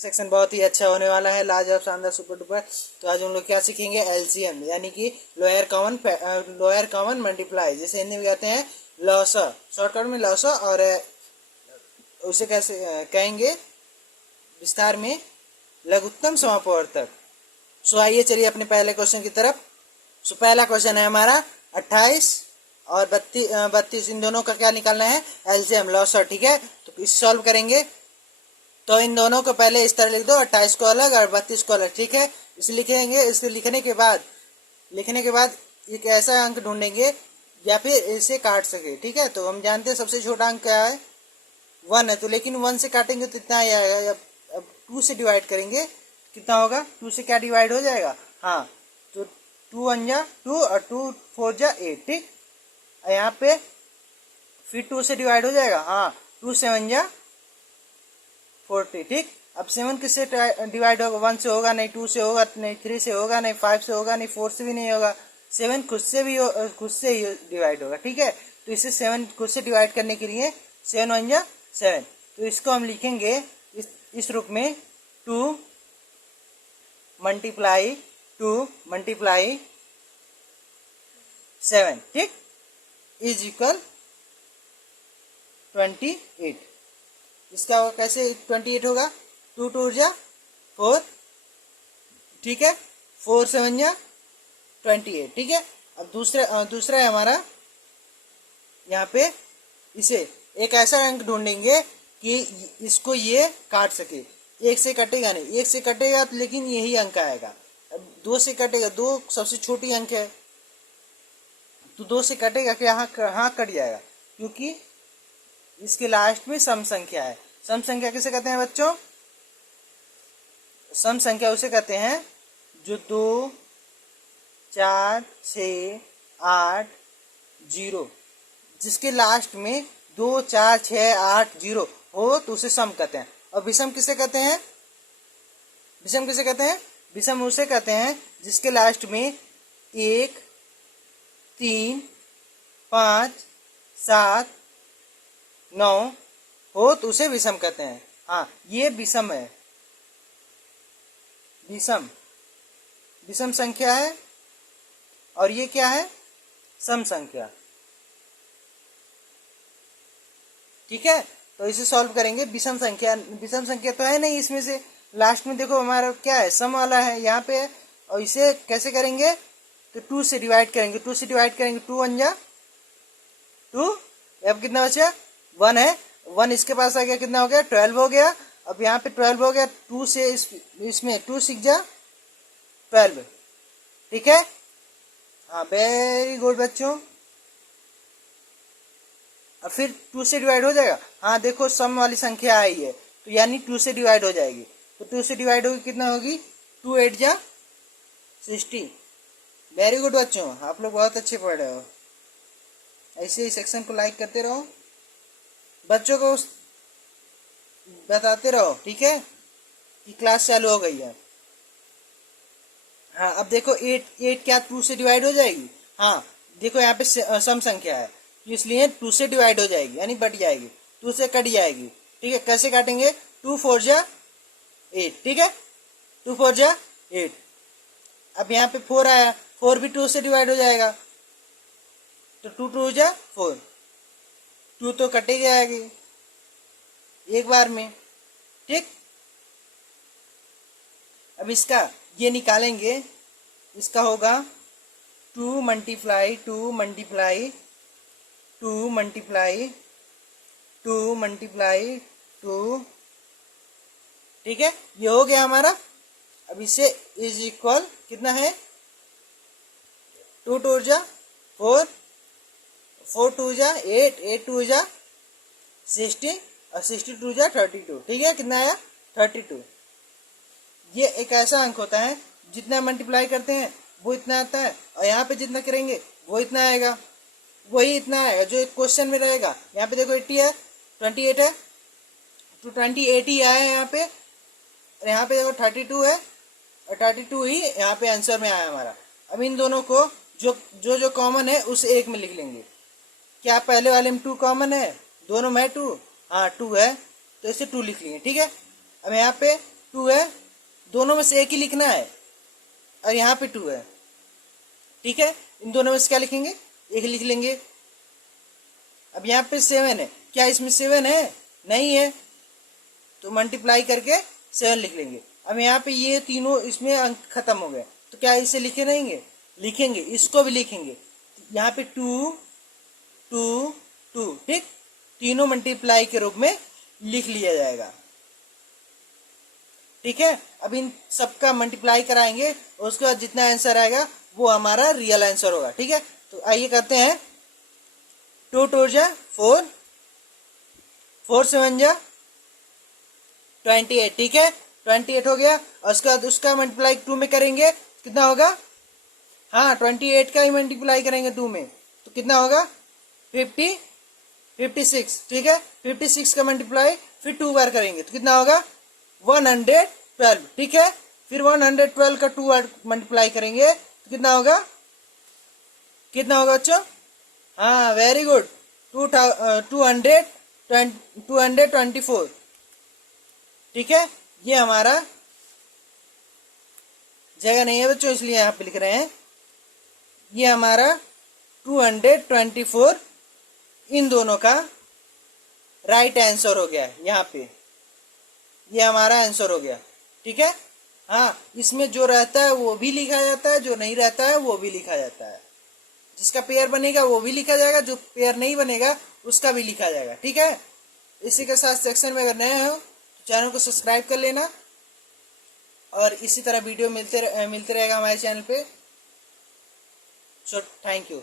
Section बहुत ही अच्छा होने वाला है, लाजवाब, शानदार, सुपर डुपर। तो आज हम लोग क्या सीखेंगे, एलसीएम यानी कि लोअर कॉमन मल्टीप्लाई, जैसे हिंदी में कहते हैं लॉसा, शॉर्टकट में लॉसा, और उसे कैसे कहेंगे विस्तार में लघुत्तम समापवर्तक। सो आइए चलिए अपने पहले क्वेश्चन की तरफ। सो पहला क्वेश्चन है हमारा 28 और 32 इन दोनों का क्या निकालना है, एलसीएम लॉसा। ठीक है, तो इसे सॉल्व करेंगे। तो इन दोनों को पहले इस तरह लिख दो, 28 को अलग और 32 को अलग। ठीक है, इसे लिखेंगे। इसे लिखने के बाद एक ऐसा अंक ढूंढेंगे या फिर इसे काट सके। ठीक है, तो हम जानते हैं सबसे छोटा अंक क्या है, 1 है। तो लेकिन 1 से काटेंगे तो इतना ही आएगा। अब 2 से डिवाइड करेंगे, कितना होगा, 2 से क्या डिवाइड हो जाएगा, हाँ, तो 2 1 जा 2 और 2 4 जा 8। ठीक, यहाँ पे फिर 2 से डिवाइड हो जाएगा, हाँ, 2 7 जा 40। ठीक, अब 7 किससे डिवाइड होगा, 1 से होगा नहीं, 2 से होगा नहीं, 3 से होगा नहीं, 5 से होगा नहीं, 4 से भी नहीं होगा। 7 खुद से ही डिवाइड होगा। ठीक है, तो इसे 7 खुद से डिवाइड करने के लिए 7 1 जा 7, तो इसको हम लिखेंगे इस रूप में 2 मल्टीप्लाई 7। ठीक, इज इक्वल 28। इसका होगा कैसे 28 होगा, 2 2 जा 4। ठीक है, 4 7 जा 28। ठीक है, अब दूसरा है हमारा, यहाँ पे इसे एक ऐसा अंक ढूंढेंगे कि इसको ये काट सके। 1 से कटेगा नहीं, 1 से कटेगा लेकिन यही अंक आएगा। अब 2 से कटेगा, 2 सबसे छोटी अंक है, तो 2 से कटेगा कि हाँ कट जाएगा, क्योंकि इसके लास्ट में सम संख्या है। सम संख्या किसे कहते हैं बच्चों, सम संख्या उसे कहते हैं जो 2 4 6 8 0, जिसके लास्ट में 2 4 6 8 0 हो तो उसे सम कहते हैं। और विषम किसे कहते हैं, विषम उसे कहते हैं जिसके लास्ट में 1 3 5 7 9 हो तो उसे विषम कहते हैं। हाँ, ये विषम है, विषम संख्या है, और ये क्या है, सम संख्या। ठीक है, तो इसे सॉल्व करेंगे। विषम संख्या तो है नहीं इसमें से, लास्ट में देखो हमारा क्या है, सम वाला है यहाँ पे है। और इसे कैसे करेंगे, तो 2 से डिवाइड करेंगे, 2 1 जा 2। अब कितना बचा, 1 है, 1 इसके पास आ गया, कितना हो गया, 12 हो गया। अब यहाँ पे 12 हो गया, 2 से इसमें 2 6 जा 12। ठीक है, हाँ, वेरी गुड बच्चों। अब फिर 2 से डिवाइड हो जाएगा, हाँ देखो सम वाली संख्या आई है, तो यानी 2 से डिवाइड हो जाएगी। तो 2 से डिवाइड होगी, कितना होगी, 2 8 जा 60। वेरी गुड बच्चों, आप लोग बहुत अच्छे पढ़ रहे हो। ऐसे ही सेक्शन को लाइक करते रहो, बच्चों को बताते रहो। ठीक है, कि क्लास चालू हो गई है। हाँ, अब देखो 8 क्या 2 से डिवाइड हो जाएगी, हाँ देखो यहाँ पे सम संख्या है, इसलिए 2 से डिवाइड हो जाएगी, यानी बट जाएगी, 2 से कट जाएगी। ठीक है, कैसे काटेंगे, 2 4 जा 8। ठीक है, 2 4 जा 8। अब यहाँ पे 4 आया, 4 भी 2 से डिवाइड हो जाएगा, तो 2 2 जा 4, 2 तो कटेगी आएगी एक बार में। ठीक, अब इसका ये निकालेंगे, इसका होगा 2 मल्टीप्लाई 2 मल्टीप्लाई 2 मल्टीप्लाई 2 मल्टीप्लाई 2। ठीक है, ये हो गया हमारा। अब इसे इज इक्वल कितना है, 2 2 जा 4, 4 2 जा 8, 8 2 जा 60 और 62 जा 32। ठीक है, कितना आया, 32। ये एक ऐसा अंक होता है जितना मल्टीप्लाई करते हैं वो इतना आता है, और यहाँ पे जितना करेंगे वो इतना आएगा, वही इतना आएगा जो एक क्वेश्चन में रहेगा। यहाँ पे देखो 80 है, 28 है, तो 28 ही आया है यहाँ पे। और यहाँ पे देखो 32 है, और 32 ही यहाँ पे आंसर में आया हमारा। अब इन दोनों को जो कॉमन है उस एक में लिख लेंगे। क्या पहले वाले में 2 कॉमन है, दोनों में 2, हाँ 2 है, तो इसे 2 लिख लिए। ठीक है, अब यहाँ पे 2 है, दोनों में से एक ही लिखना है, और यहाँ पे 2 है, ठीक है। इन दोनों में से क्या लिखेंगे, एक लिख लेंगे। अब यहाँ पे 7 है, क्या इसमें 7 है, नहीं है, तो मल्टीप्लाई करके 7 लिख लेंगे। अब यहाँ पे ये तीनों इसमें अंक खत्म हो गए, तो क्या इसे लिखे रहेंगे, लिखेंगे, इसको भी लिखेंगे। यहाँ पे 2 2 2, ठीक, तीनों मल्टीप्लाई के रूप में लिख लिया जाएगा, ठीक है। अब इन सबका मल्टीप्लाई कराएंगे और उसके बाद जितना आंसर आएगा वो हमारा रियल आंसर होगा, ठीक है। तो आइए करते हैं। 2 2 जा 4, 4 7 जा 28, ठीक है, 28 हो गया। और उसके बाद उसका मल्टीप्लाई 2 में करेंगे, कितना होगा, हाँ 28 का ही मल्टीप्लाई करेंगे 2 में, तो कितना होगा 56, ठीक है। 56 का मल्टीप्लाई फिर 2 बार करेंगे तो कितना होगा 112, ठीक है। फिर 112 का 2 बार मल्टीप्लाई करेंगे तो कितना होगा बच्चों, हाँ वेरी गुड, 224, ठीक है। ये हमारा जगह नहीं है बच्चों, इसलिए यहाँ पे लिख रहे हैं। ये हमारा 224 इन दोनों का राइट आंसर हो गया यहाँ पे, ये हमारा आंसर हो गया, ठीक है। हाँ, इसमें जो रहता है वो भी लिखा जाता है, जो नहीं रहता है वो भी लिखा जाता है। जिसका पेयर बनेगा वो भी लिखा जाएगा, जो पेयर नहीं बनेगा उसका भी लिखा जाएगा, ठीक है। इसी के साथ सेक्शन में अगर नए हो तो चैनल को सब्सक्राइब कर लेना, और इसी तरह वीडियो मिलते रहेगा हमारे चैनल पे। So thank you.